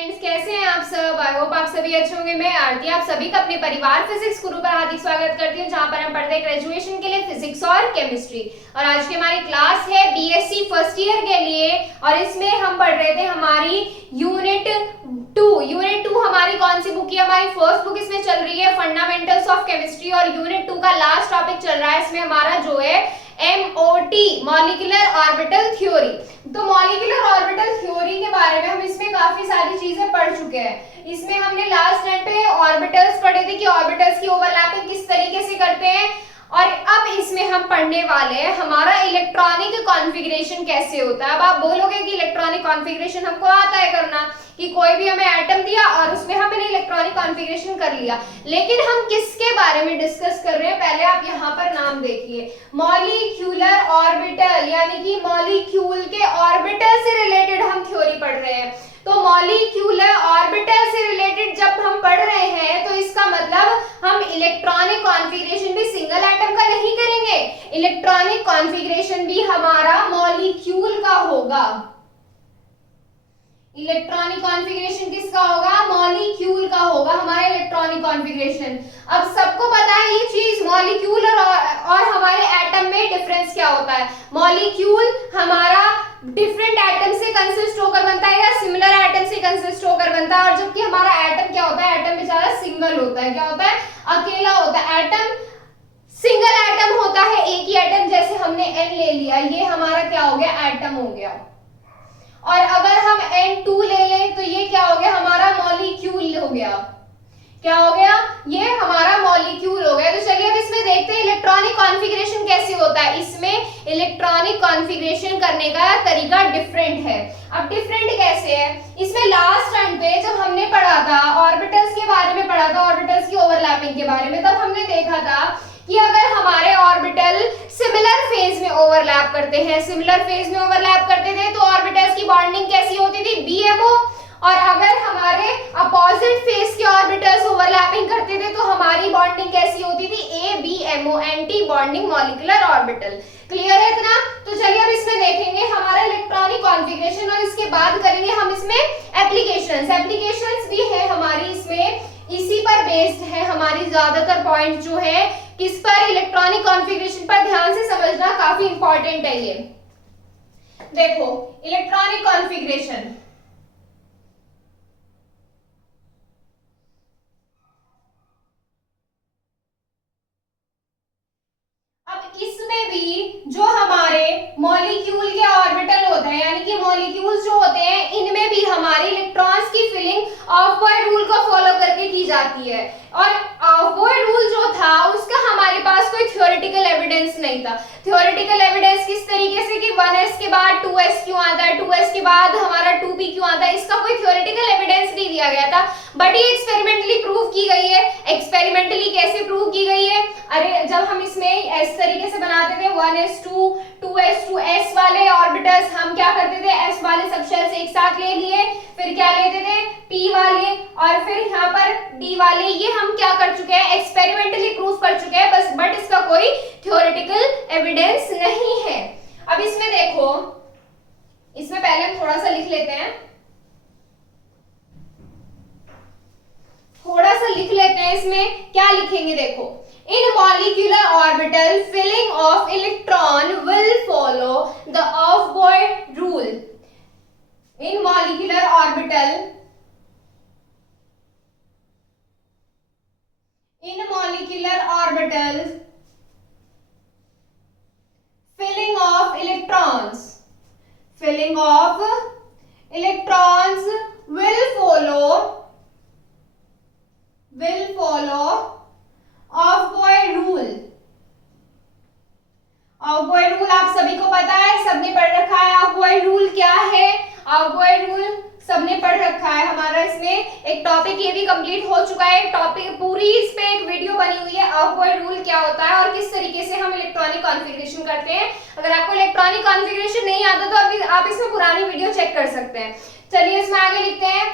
Friends, कैसे हैं आप सब। आई होप आप सभी अच्छे होंगे। मैं आरती आप सभी का अपने परिवार फिजिक्स गुरु पर हार्दिक स्वागत करती हूँ, जहाँ पर हम पढ़ते हैं ग्रेजुएशन के लिए फिजिक्स और केमिस्ट्री। और आज की हमारी क्लास है बीएससी फर्स्ट ईयर के लिए, और इसमें हम पढ़ रहे थे हमारी यूनिट 2 हमारी कौन सी बुक है, हमारी फर्स्ट बुक इसमें चल रही है फंडामेंटल्स ऑफ केमिस्ट्री, और यूनिट 2 का लास्ट टॉपिक चल रहा है इसमें हमारा जो है MOT मॉलिक्यूलर ऑर्बिटल थ्योरी। तो मॉलिक्यूलर ऑर्बिटल थ्योरी के बारे में हम इसमें काफी सारी चीजें पढ़ चुके हैं। इसमें हमने लास्ट टाइम पे ऑर्बिटल्स पढ़े थे कि ऑर्बिटल्स की ओवरलैपिंग किस तरीके से करते हैं, और अब इसमें हम पढ़ने वाले हैं हमारा इलेक्ट्रॉनिक कॉन्फ़िगरेशन कैसे होता है। अब आप बोलोगे कि इलेक्ट्रॉनिक कॉन्फ़िगरेशन हमको आता है करना, कि कोई भी हमें एटम दिया और उसमें हमने इलेक्ट्रॉनिक कॉन्फ़िगरेशन कर लिया, लेकिन हम किसके बारे में डिस्कस कर रहे हैं। पहले आप यहाँ पर नाम देखिए, मॉलिक्यूलर ऑर्बिटल, यानी कि मॉलिक्यूल के ऑर्बिटल से रिलेटेड हम थ्योरी पढ़ रहे हैं। तो मॉलिक्यूलर ऑर्बिटल से रिलेटेड जब हम पढ़ रहे हैं तो इसका मतलब हम इलेक्ट्रॉनिक कॉन्फ़िगरेशन भी सिंगल एटम का नहीं करेंगे, इलेक्ट्रॉनिक कॉन्फ़िगरेशन भी हमारा मॉलिक्यूल का होगा। इलेक्ट्रॉनिक कॉन्फ़िगरेशन किसका होगा, मॉलिक्यूल का होगा हमारा इलेक्ट्रॉनिक कॉन्फ़िगरेशन। अब सबको पता है ये चीज, मॉलिक्यूल और हमारे एटम में डिफरेंस क्या होता है। मॉलिक्यूल हमारा डिफरेंट एटम से कंसिस्ट होकर बनता है या सिमिलर एटम से कंसिस्ट होकर बनता है, और जबकि हमारा एटम क्या होता है, एटम बेचारा सिंगल होता है। क्या होता है, अकेला होता है। एटम सिंगल एटम होता है, एक ही एटम, जैसे हमने N ले लिया, ये हमारा क्या हो गया, एटम हो गया। और अगर हम N2 ले लें तो ये क्या हो गया, हमारा मॉलिक्यूल हो गया। क्या हो गया, ये हमारा मॉलिक्यूल हो गया। तो चलिए अब इसमें देखते हैं इलेक्ट्रॉनिक कॉन्फ़िगरेशन कैसे होता है। इसमें इलेक्ट्रॉनिक कॉन्फ़िगरेशन करने का तरीका डिफरेंट है। अब डिफरेंट कैसे है, इसमें लास्ट टाइम पे जब हमने पढ़ा था ऑर्बिटल्स के बारे में पढ़ा था, ऑर्बिटल्स की ओवरलैपिंग के बारे में, तब हमने देखा था कि अगर हमारे ऑर्बिटल सिमिलर फेज में ओवरलैप करते हैं, सिमिलर फेज में ओवरलैप करते थे तो ऑर्बिटल्स की बॉन्डिंग कैसी होती थी, BMO। और अगर हमारे अपोजिट फेज के ऑर्बिटल्स ओवरलैपिंग करते थे तो हमारी बॉन्डिंग कैसी होती थी, ABMO, anti bonding molecular orbital. Clear है इतना। तो चलिए अब इसमें देखेंगे हमारा इलेक्ट्रॉनिक कॉन्फ़िगरेशन, और इसके बाद करेंगे हम इसमें एप्लीकेशंस भी है हमारी इसमें, इसी पर बेस्ड है हमारी ज्यादातर पॉइंट जो है, किस पर, इलेक्ट्रॉनिक कॉन्फ़िगरेशन पर। ध्यान से समझना, काफी इंपॉर्टेंट है ये। देखो इलेक्ट्रॉनिक कॉन्फ़िगरेशन, इसमें भी जो हमारे मॉलिक्यूल के ऑर्बिटल होते हैं, यानी कि मॉलिक्यूल्स जो होते हैं, इनमें भी हमारे इलेक्ट्रॉन्स की फिलिंग ऑफ-बॉय रूल को फॉलो करके की जाती है। और ऑफ-बॉय रूल जो था उसका हमारे पास कोई थ्योरेटिकल एविडेंस नहीं था। थ्योरेटिकल एविडेंस किस तरीके से कि 1s के बाद 2s क्यों आता है, 2s के बाद हमारा 2p क्यों आता है, इसका कोई थ्योरेटिकल एविडेंस नहीं दिया गया था, बट ये एक्सपेरिमेंटली प्रूव की गई है। एक्सपेरिमेंटली कैसे प्रूव की गई है, अरे जब हम इसमें इस तरीके से बनाते थे 1s2 2s2 s वाले ऑर्बिटल्स, हम क्या करते थे, s वाले सब शेल्स एक साथ ले लिए, फिर क्या लेते थे, p वाले, और फिर यहाँ पर d वाले। ये हम क्या कर चुके हैं, एक्सपेरिमेंटली प्रूव कर चुके हैं बस, बट इसका कोई थ्योरेटिकल एविडेंस नहीं है। अब इसमें देखो, इसमें पहले हम थोड़ा सा लिख लेते हैं, इसमें क्या लिखेंगे, देखो, in molecular orbital filling of electron will follow the off-boy rule. In molecular orbital, filling of electrons will follow off-boy rule. Of-boy rule आप सभी को पता है, सबने पढ़ रखा है। ऑफ-बॉय रूल क्या है, ऑफ-बॉय रूल सबने पढ़ रखा है। हमारा इसमें एक टॉपिक ये भी कंप्लीट हो चुका है, टॉपिक पूरी इस पे एक वीडियो बनी हुई है, ऑफ-बॉय रूल क्या होता है और किस तरीके से हम इलेक्ट्रॉनिक कॉन्फ़िगरेशन करते हैं। अगर आपको इलेक्ट्रॉनिक कॉन्फ़िगरेशन नहीं आता तो आप इसमें पुरानी वीडियो चेक कर सकते हैं। चलिए इसमें आगे लिखते हैं,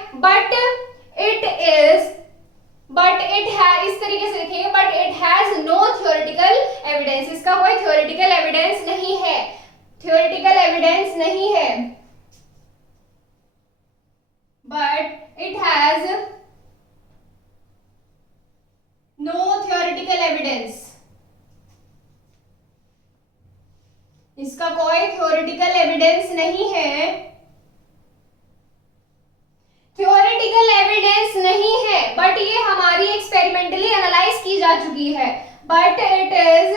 इस तरीके से लिखेंगे, but it has no theoretical evidence. इसका कोई थ्योरेटिकल एविडेंस नहीं है, थ्योरेटिकल एविडेंस नहीं है, बट जा चुकी है, but it is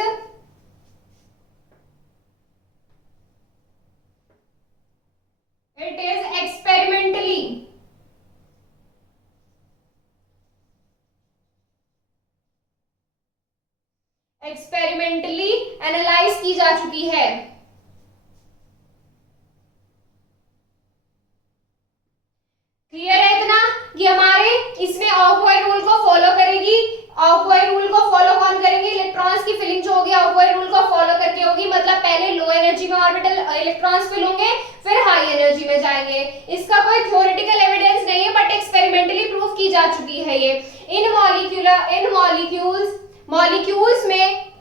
experimentally analyse की जा चुकी है। क्लियर है इतना कि हमारे इसमें ऑफ-बॉयल रूल को फॉलो करेगी। ऑफ-बॉयल रूल को फॉलो कौन करेंगे? इलेक्ट्रॉन्स की फिलिंग जो होगी ऑफ-बॉयल रूल को फॉलो करके होगी, मतलब पहले लो एनर्जी में ऑर्बिटल इलेक्ट्रॉन्स फिल होंगे, फिर हाई एनर्जी में जाएंगे। इसका कोई थ्योरेटिकल एविडेंस नहीं है, बट एक्सपेरिमेंटली प्रूफ की जा चुकी है ये। इन मॉलिक्यूल्स में,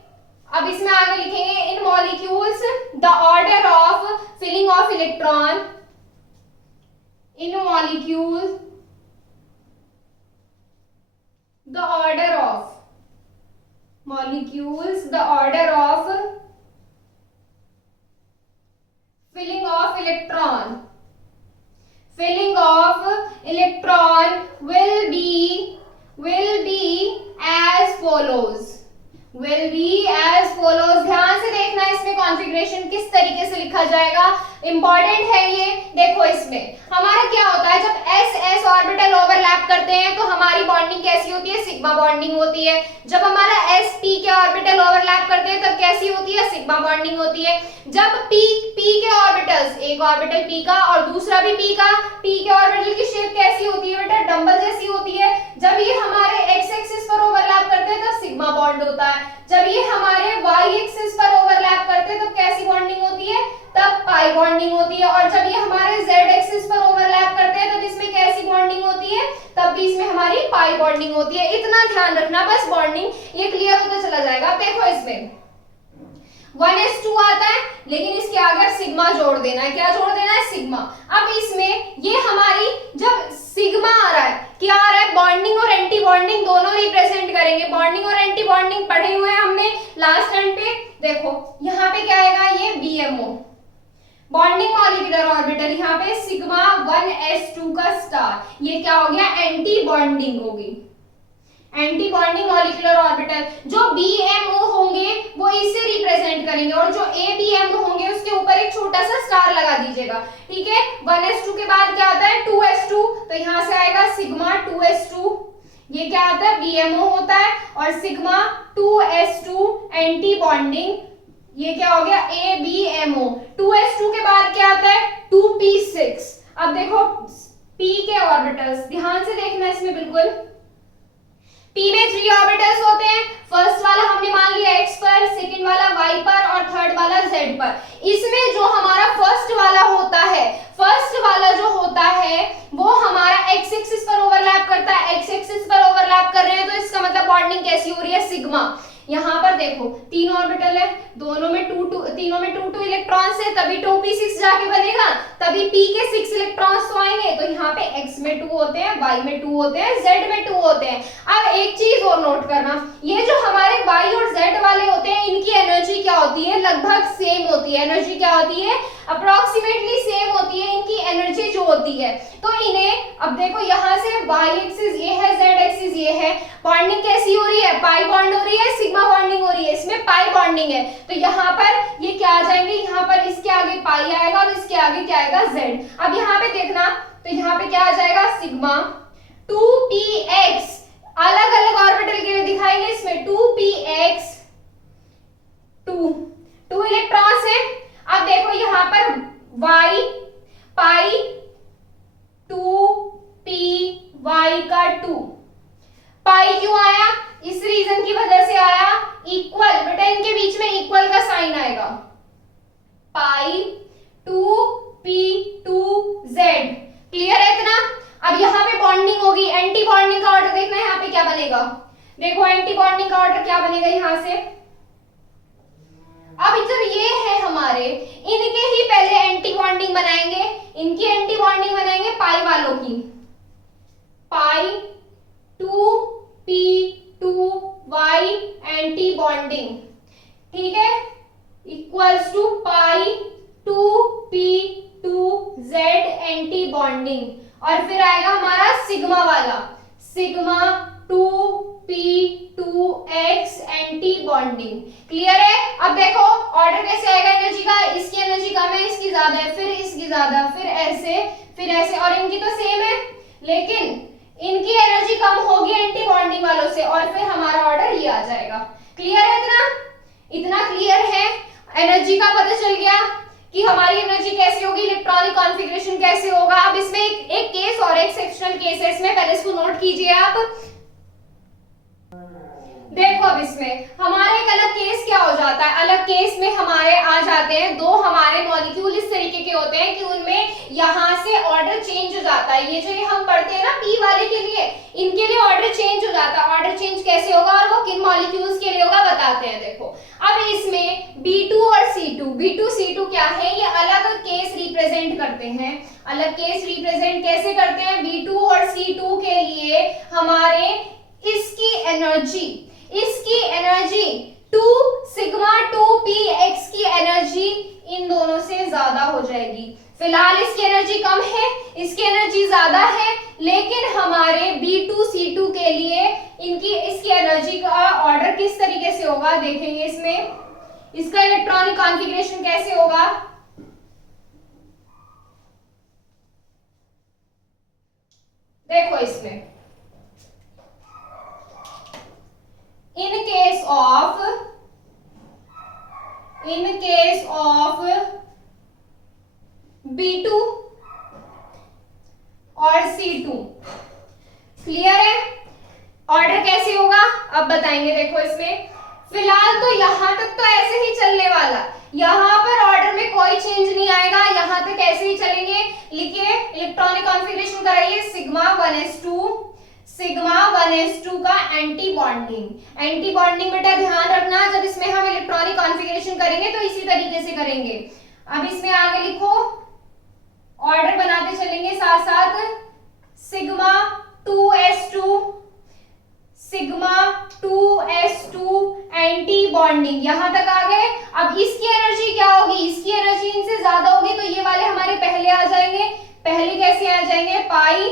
अब इसमें आगे लिखेंगे in molecules the order of filling of electron, in molecules the order of filling of electron will be as follows। ध्यान से देखना इसमें कॉन्फ़िगरेशन किस तरीके से लिखा जाएगा, इंपॉर्टेंट है ये। देखो इसमें हमारा क्या होता है, जब एस एस ऑर्बिटल ओवरलैप करते हैं तो हमारी बॉन्डिंग कैसी होती है? सिग्मा बॉन्डिंग होती है। जब हमारा एस पी के ऑर्बिटल ओवरलैप करते हैं तब कैसी होती है? सिग्मा बॉन्डिंग होती है। जब पी के ऑर्बिटल्स, एक ऑर्बिटल पी का और दूसरा भी पी का, पी के ऑर्बिटल की शेप कैसी होती है बेटा? डंबल जैसी होती है। जब ये हमारे एक्स एक्सिस पर ओवरलैप करते हैं तब सिग्मा बॉन्ड होता है। जब ये हमारे वाई एक्सिस पर ओवरलैप करते हैं तब कैसी बॉन्डिंग होती है? तब पाई बॉन्डिंग होती है। और जब ये हमारे जेड एक्सिस पर ओवरलैप करते हैं तब इसमें कैसी बॉन्डिंग होती है? तब भी इसमें हमारी पाई बॉन्डिंग होती है। इतना ध्यान रखना बस, बॉन्डिंग ये क्लियर होता चला जाएगा। अब देखो इसमें 1s2 आता है, लेकिन इसके आगे सिग्मा जोड़ देना है। क्या जोड़ देना है? सिग्मा। अब इसमें ये हमारी जब सिग्मा आ रहा है, क्या आ रहा है? बॉन्डिंग और एंटी बॉन्डिंग दोनों रिप्रेजेंट करेंगे। बॉन्डिंग और एंटी बॉन्डिंग पढ़े हुए हैं हमने लास्ट टाइम पे। देखो यहाँ पे क्या आएगा? ये बीएमओ, बॉन्डिंग मॉलिक्यूलर ऑर्बिटल, यहाँ पे सिग्मा 1s2 का स्टार, ये क्या हो गया? एंटी बॉन्डिंग होगी, एंटी बॉन्डिंग मॉलिक्यूलर ऑर्बिटल। जो बीएमओ होंगे वो इससे रिप्रेजेंट करेंगे, और जो एबीएमओ होंगे उसके ऊपर एक छोटा सा स्टार लगा दीजिएगा, ठीक है। 1s2 के बाद क्या आता है? 2s2, तो यहाँ से आएगा सिग्मा 2s2, ये क्या आता है? बीएमओ होता है। और सिग्मा 2s2 एंटी बॉन्डिंग, ये क्या हो गया? एबीएमओ। 2s2 के बाद क्या आता है? 2p6। अब देखो p के ऑर्बिटल्स ध्यान से देखना इसमें बिल्कुल। p में 3 ऑर्बिटल्स होते हैं। फर्स्ट वाला हमने मान लिया x पर, सेकंड वाला y पर और थर्ड वाला z पर। इसमें जो हमारा फर्स्ट वाला होता है वो हमारा x एक्सिस पर ओवरलैप करता है। x एक्सिस पर ओवरलैप कर रहे हैं तो इसका मतलब बॉन्डिंग कैसी हो रही है? सिग्मा। यहाँ पर देखो 3 ऑर्बिटल है, दोनों में 2 इलेक्ट्रॉन्स है, तभी 2p6 जाके बनेगा, तभी p के 6 इलेक्ट्रॉन्स तो आएंगे। तो यहाँ पे x में 2 होते हैं, y में 2 होते हैं, z में 2 होते हैं। अब एक चीज और नोट करना, ये जो हमारे y और z वाले होते हैं इनकी एनर्जी क्या होती है? लगभग सेम होती है। एनर्जी क्या होती है? अप्रोक्सीमेटली सेम होती है इनकी एनर्जी जो होती है। तो इन्हें अब देखो यहाँ से y एक्सिस ये है, z एक्सिस ये है, बॉन्डिंग कैसी हो रही है? पाई बॉन्ड हो रही है, सिग्मा बॉन्डिंग हो रही है, इसमें पाई बॉन्डिंग है। तो यहाँ पर ये क्या आ जाएंगे? यहाँ पर इसके आगे पाई आएगा और इसके आगे क्या आएगा? z। अब यहाँ पे देखना, तो यहाँ पे क्या आ जाएगा? सिग्मा 2px, अलग अलग ऑर्बिटल के लिए दिखाएंगे इसमें। 2px, 2 इलेक्ट्रॉन्स है। अब देखो यहाँ पर y पाई 2p y का 2, पाई क्यों आया? इस रीजन की वजह से आया, इक्वल, बेटा इनके बीच में इक्वल का साइन आएगा, पाई 2p2z। क्लियर है इतना? अब यहाँ पे बॉन्डिंग होगी, एंटी बॉन्डिंग का ऑर्डर देखना है यहाँ पे क्या बनेगा। देखो एंटी बॉन्डिंग का ऑर्डर क्या बनेगा यहाँ से। अब जब ये है हमारे, इनके ही पहले एंटी बॉन्डिंग बनाएंगे, इनकी एंटी बॉन्डिंग बनाएंगे पाई वालों की, पाई 2p2y एंटी बॉन्डिंग, ठीक है, equals to pi 2p2z anti bonding. और फिर आएगा हमारा सिग्मा वाला, sigma 2p2x anti bonding. Clear है? अब देखो ऑर्डर कैसे आएगा एनर्जी का, इसकी एनर्जी कम है, इसकी ज्यादा है, फिर इसकी ज्यादा, फिर ऐसे, और इनकी तो सेम है, लेकिन इनकी एनर्जी कम होगी एंटी बॉन्डिंग वालों से, और फिर हमारा ऑर्डर ये आ जाएगा। क्लियर है? इतना क्लियर है? एनर्जी का पता चल गया कि हमारी एनर्जी कैसे होगी, इलेक्ट्रॉनिक कॉन्फ़िगरेशन कैसे होगा। अब इसमें एक केस और एक्सेप्शनल केस है, इसमें पहले इसको नोट कीजिए आप। देखो अब इसमें हमारे एक अलग केस क्या हो जाता है, अलग केस में हमारे आ जाते हैं दो हमारे मॉलिक्यूल इस तरीके के होते हैं कि उनमें यहां से ऑर्डर चेंज हो जाता है। ये जो ये हम पढ़ते हैं ना पी वाले के लिए, इनके लिए ऑर्डर चेंज हो जाता है। ऑर्डर चेंज कैसे होगा और वो किन मॉलिक्यूल्स के लिए होगा बताते हैं। देखो अब इसमें B2 और C2, B2 C2 क्या है, ये अलग केस रिप्रेजेंट करते हैं। अलग केस रिप्रेजेंट कैसे करते हैं, B2 और C2 के लिए हमारे इसकी एनर्जी 2 सिग्मा 2px की एनर्जी इन दोनों से ज्यादा हो जाएगी। फिलहाल इसकी एनर्जी कम है, इसकी एनर्जी ज्यादा है, लेकिन हमारे B2C2 के लिए इसकी एनर्जी का ऑर्डर किस तरीके से होगा देखेंगे। इसमें इसका इलेक्ट्रॉनिक कॉन्फ़िगरेशन कैसे होगा, देखो इसमें in case of B2 और C2, क्लियर है? ऑर्डर कैसे होगा अब बताएंगे। देखो इसमें फिलहाल तो यहां तक तो ऐसे ही चलने वाला, यहां पर ऑर्डर में कोई चेंज नहीं आएगा, यहां तक ऐसे ही चलेंगे। लिखिए इलेक्ट्रॉनिक कॉन्फ़िगरेशन कराइए, सिग्मा 1s2 का एंटी बॉन्डिंग बेटा ध्यान रखना, जब इसमें हम इलेक्ट्रॉनिक कॉन्फ़िगरेशन करेंगे तो इसी तरीके से करेंगे। अब इसमें आगे लिखो, ऑर्डर बनाते चलेंगे साथ साथ, सिग्मा 2s2 एंटी बॉन्डिंग, यहां तक आ गए। अब इसकी एनर्जी क्या होगी, इसकी एनर्जी इनसे ज्यादा होगी, तो ये वाले हमारे पहले आ जाएंगे। पहले कैसे आ जाएंगे, पाई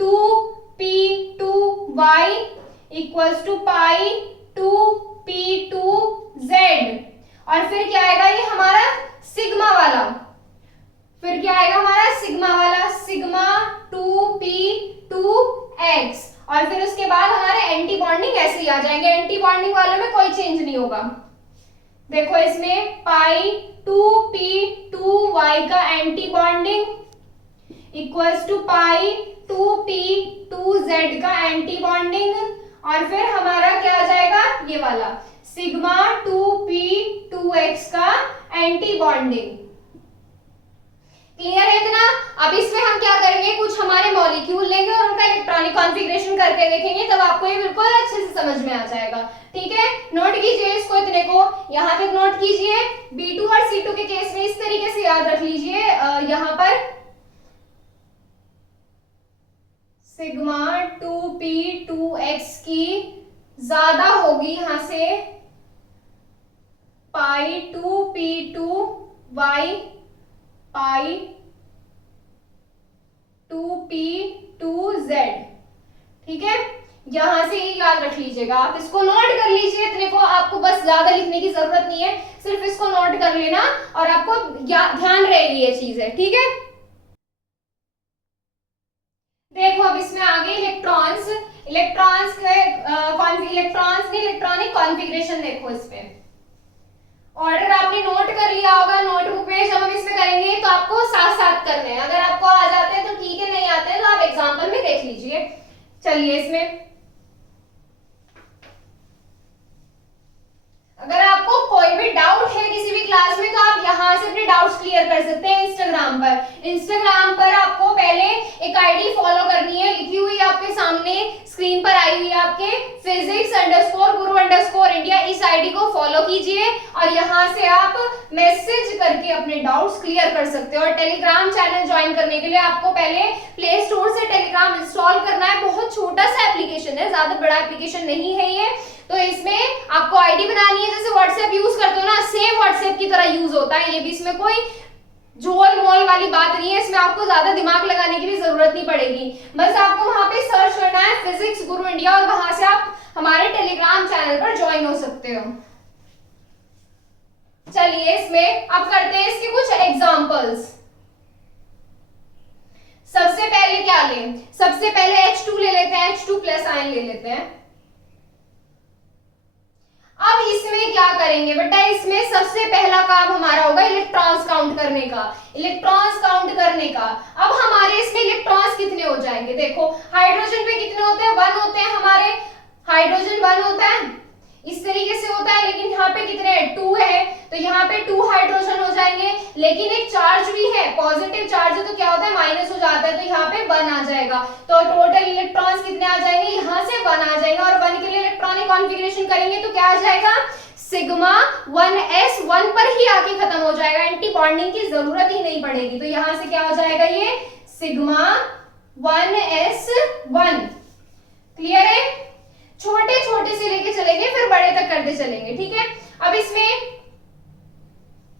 2p2y equals to pi 2p2z, और फिर क्या आएगा ये हमारा सिग्मा वाला, फिर क्या आएगा हमारा सिग्मा 2p2x, और फिर उसके बाद हमारे एंटी बॉन्डिंग ऐसे ही आ जाएंगे। एंटी बॉन्डिंग वालों में कोई चेंज नहीं होगा। देखो इसमें पाई 2p2y का anti bonding equals to pi 2p2z का एंटी बॉन्डिंग, और फिर हमारा क्या आ जाएगा ये वाला सिग्मा 2p2x का एंटी बॉन्डिंग। क्लियर है इतना? अब इसमें हम क्या करेंगे, कुछ हमारे मॉलिक्यूल लेंगे और उनका इलेक्ट्रॉनिक कॉन्फ़िगरेशन करके देखेंगे, तब आपको ये बिल्कुल अच्छे से समझ में आ जाएगा। ठीक है, नोट कीजिए इसको, इतने को यहां तक नोट कीजिए। B2 और C2 के केस में इस तरीके से याद रख लीजिए, यहां पर सिग्मा 2p2x की ज्यादा होगी यहां से पाई 2p2y पाई 2p2z। ठीक है, यहां से ये याद रख लीजिएगा, आप इसको नोट कर लीजिए इतने को, आपको बस ज्यादा लिखने की जरूरत नहीं है, सिर्फ इसको नोट कर लेना और आपको ध्यान रहेगी ये चीजें। ठीक है, देखो अब इसमें आगे इलेक्ट्रॉनिक कॉन्फ़िगरेशन देखो। इसमें ऑर्डर आपने नोट कर लिया होगा नोटबुक पे, जब हम इसमें करेंगे तो आपको साथ साथ करने हैं, अगर आपको आ जाते हैं तो ठीक है, नहीं आते हैं तो आप एग्जाम्पल में देख लीजिए। चलिए इसमें अगर आपको कोई भी डाउट है किसी भी क्लास में तो आप यहाँ से अपने डाउट्स क्लियर कर सकते हैं इंस्टाग्राम पर आपको पहले एक आईडी फॉलो करनी है, लिखी हुई आपके सामने स्क्रीन पर आई हुई है आपके physics_guru_india, इस आईडी को फॉलो कीजिए और यहाँ से आप मैसेज करके अपने डाउट्स क्लियर कर सकते हो। और टेलीग्राम चैनल ज्वाइन करने के लिए आपको पहले प्ले स्टोर से टेलीग्राम इंस्टॉल करना है, बहुत छोटा सा एप्लीकेशन है, ज्यादा बड़ा एप्लीकेशन नहीं है ये। तो इसमें आपको आईडी बनानी है, जैसे व्हाट्सएप यूज करते हो ना, सेम व्हाट्सएप की तरह यूज होता है ये भी, इसमें कोई झोल मोल वाली बात नहीं है, इसमें आपको ज्यादा दिमाग लगाने की भी जरूरत नहीं पड़ेगी, बस आपको वहां पे सर्च करना है फिजिक्स गुरु इंडिया और वहां से ज्वाइन हो सकते हो। चलिए इसमें अब करते हैं इसके कुछ एग्जांपल्स। सबसे पहले क्या लें, सबसे पहले H2 ले लेते हैं, H2 प्लस आयन ले लेते हैं। अब इसमें क्या करेंगे बेटा, इसमें सबसे पहला काम हमारा होगा इलेक्ट्रॉन्स काउंट करने का, इलेक्ट्रॉन्स काउंट करने का। अब हमारे इसमें इलेक्ट्रॉन्स कितने हो जाएंगे, देखो हाइड्रोजन पे कितने होते हैं, 1 होते हैं हमारे, हाइड्रोजन 1 होता है, इस तरीके से होता है, लेकिन यहाँ पे कितने हैं, 2 है, तो यहाँ पे 2 हाइड्रोजन हो जाएंगे, लेकिन एक चार्ज भी है, पॉजिटिव चार्ज है, तो क्या होता है माइनस हो जाता है, तो यहाँ पे 1 आ जाएगा, तो टोटल इलेक्ट्रॉन्स कितने आ जाएंगे, यहाँ से 1 आ जाएंगे, और 1 के लिए इलेक्ट्रॉनिक कॉन्फ़िगरेशन करेंगे तो क्या आ जाएगा, सिग्मा 1s 1 पर ही आके खत्म हो जाएगा, एंटी बॉन्डिंग की जरूरत ही नहीं पड़ेगी, तो यहाँ से क्या हो जाएगा, ये सिग्मा 1s 1। क्लियर है, छोटे छोटे से लेके चलेंगे फिर बड़े तक करते चलेंगे, ठीक है। अब इसमें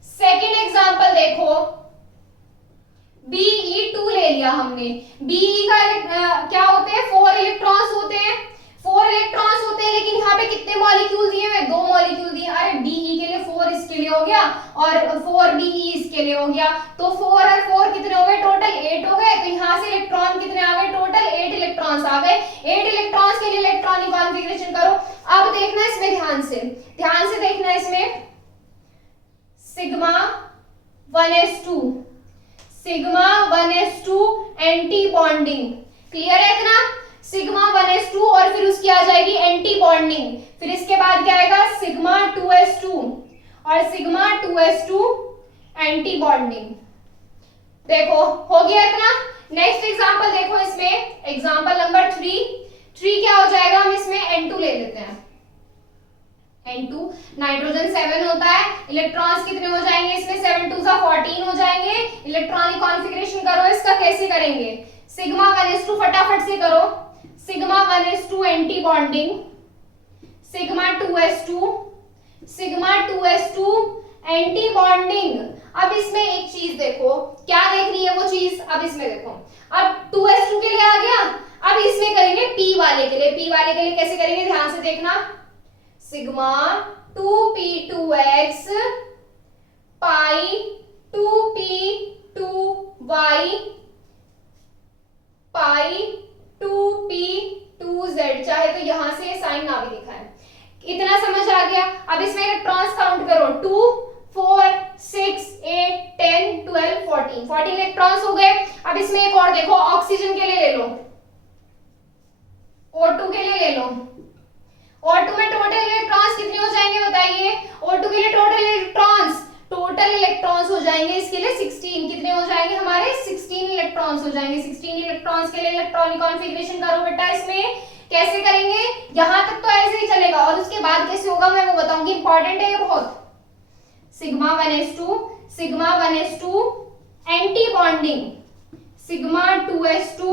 सेकेंड एग्जांपल देखो, Be2 ले लिया हमने, Be का क्या होते हैं, 4 इलेक्ट्रॉन्स होते हैं, 4 इलेक्ट्रॉन्स होते हैं, लेकिन यहाँ पे कितने मॉलिक्यूल दिए हुए, 2 मॉलिक्यूल दिए, अरे Be के लिए 4 इसके लिए हो गया और 4Be इसके लिए हो गया, तो 4 और 4 कितने हो गए, टोटल 8 हो गए, तो यहाँ से इलेक्ट्रॉन कितने आ गए, टोटल 8 इलेक्ट्रॉन्स आ गए। 8 इलेक्ट्रॉन्स के लिए इलेक्ट्रॉनिक कॉन्फ़िगरेशन करो। अब देखना इसमें ध्यान से देखना इसमें, sigma 1s2, sigma 1s2 anti bonding, clear है इतना, सिग्मा 1s2 और फिर उसकी आ जाएगी एंटी बॉन्डिंग, फिर इसके बाद क्या आएगा सिग्मा 2s2 और सिग्मा 2s2 एंटी बॉन्डिंग। देखो हो गया इतना। नेक्स्ट एग्जांपल देखो, इसमें एग्जांपल नंबर 3 क्या हो जाएगा, हम इसमें N2 ले लेते हैं, N2 नाइट्रोजन 7 होता है, इलेक्ट्रॉन्स कितने हो जाएंगे इसमें, 7 2 14 हो जाएंगे। इलेक्ट्रॉनिक कॉन्फ़िगरेशन करो, इसका कैसे करेंगे, सिग्मा 1s2 फटाफट से करो, sigma 1s2 anti bonding, sigma 2s2 anti bonding. अब इसमें एक चीज देखो, क्या देख रही है वो चीज, अब इसमें देखो, अब 2s2 के लिए आ गया, अब इसमें करेंगे P वाले के लिए, P वाले के लिए कैसे करेंगे ध्यान से देखना, सिग्मा 2p2x पाई 2p2y पाई 2p2z, चाहे तो यहां से साइन ना भी दिखाएं, इतना समझ आ गया। अब इसमें इलेक्ट्रॉन्स काउंट करो, 2 4 6 8 10 12 14 इलेक्ट्रॉन्स हो गए। अब इसमें एक और देखो, ऑक्सीजन के लिए ले लो, O2 के लिए ले लो, O2 में टोटल इलेक्ट्रॉन्स कितने हो जाएंगे बताइए, O2 के लिए टोटल इलेक्ट्रॉन्स हो जाएंगे, इसके लिए 16, कितने हो जाएंगे हमारे 16 इलेक्ट्रॉन्स हो जाएंगे। 16 इलेक्ट्रॉन्स के लिए इलेक्ट्रॉनिक कॉन्फ़िगरेशन करो बेटा, इसमें कैसे करेंगे, यहां तक तो ऐसे ही चलेगा और उसके बाद कैसे होगा मैं वो बताऊंगी, इंपॉर्टेंट है ये बहुत। Sigma 1s2 anti bonding, sigma 2s2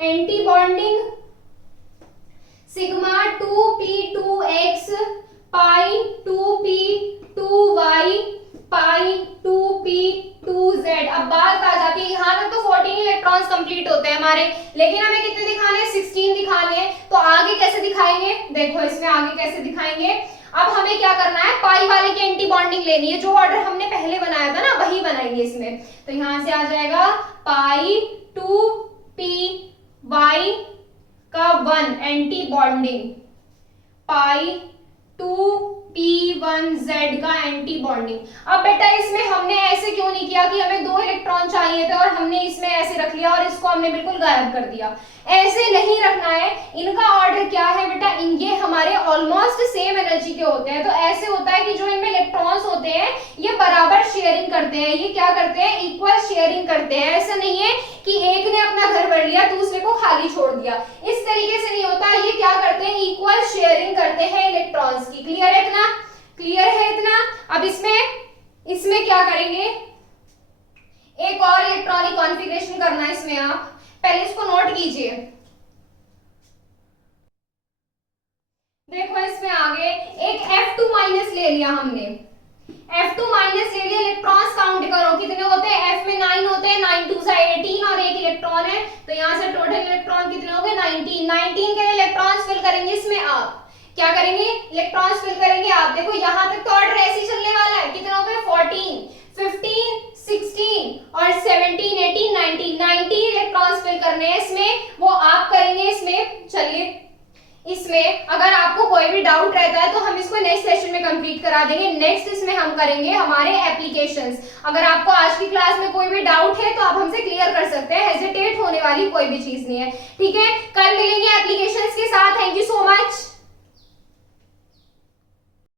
anti bonding, sigma 2p2x पाई 2p2y पाई 2p2z। अब बात आ जाती है, यहाँ तक तो 14 इलेक्ट्रॉन्स कंप्लीट होते हैं हमारे, लेकिन हमें कितने दिखाने हैं, 16 दिखाने हैं, तो आगे कैसे दिखाएंगे, देखो इसमें आगे कैसे दिखाएंगे। अब हमें क्या करना है, पाई वाले की एंटी बॉन्डिंग लेनी है, जो ऑर्डर हमने पहले बनाया था ना वही बनाएंगे इसमें, तो यहां से आ जाएगा पाई 2py का 1 एंटी बॉन्डिंग, पाई 2p1z का एंटी बॉन्डिंग। अब बेटा इसमें हमने ऐसे क्यों नहीं किया कि हमें 2 इलेक्ट्रॉन चाहिए थे और हमने इसमें ऐसे रख लिया और इसको हमने बिल्कुल गायब कर दिया, ऐसे नहीं रखना है। इनका ऑर्डर क्या है बेटा, ये हमारे ऑलमोस्ट सेम एनर्जी के होते हैं, तो ऐसे होता है कि जो इनमें इलेक्ट्रॉन्स होते हैं ये बराबर शेयरिंग करते हैं, ये क्या करते हैं, इक्वल शेयरिंग करते हैं। ऐसा नहीं है कि एक ने अपना घर भर लिया दूसरे को खाली छोड़ दिया, इस तरीके से नहीं होता, ये क्या करते हैं, इक्वल शेयरिंग करते हैं इलेक्ट्रॉन्स की। क्लियर है इतना, क्लियर है इतना। अब इसमें क्या करेंगे, एक और इलेक्ट्रॉनिक कॉन्फ़िगरेशन करना है इसमें, आप पहले इसको नोट कीजिए। देखो इसमें आगे एक F2 माइनस ले लिया हमने, F2 माइनस ले लिया, इलेक्ट्रॉन्स काउंट करो कितने होते हैं, F में 9 होते हैं, 9 2 18 और एक इलेक्ट्रॉन है, तो यहाँ से टोटल इलेक्ट्रॉन कितने हो गए 19 के लिए इलेक्ट्रॉन्स फिल करेंगे इसमें आप, क्या करेंगे, इलेक्ट्रॉन्स फिल करेंगे आप। देखो यहाँ तक तो ऑर्डर ऐसे ही चलने वाला है, कितना हो गया 14, 15, 16 और 17, 18, 19 इलेक्ट्रॉन्स फिल करने हैं इसमें, वो आप करेंगे इसमें। चलिए इसमें अगर आपको कोई भी डाउट रहता है तो हम इसको नेक्स्ट सेशन में कंप्लीट करा देंगे। नेक्स्ट इसमें हम करेंगे हमारे एप्लीकेशंस। अगर आपको आज की क्लास में कोई भी डाउट है तो आप हमसे क्लियर कर सकते हैं, हेजिटेट होने वाली कोई भी चीज नहीं है, ठीक है। कल मिलेंगे एप्लीकेशंस के साथ। Thank you so much.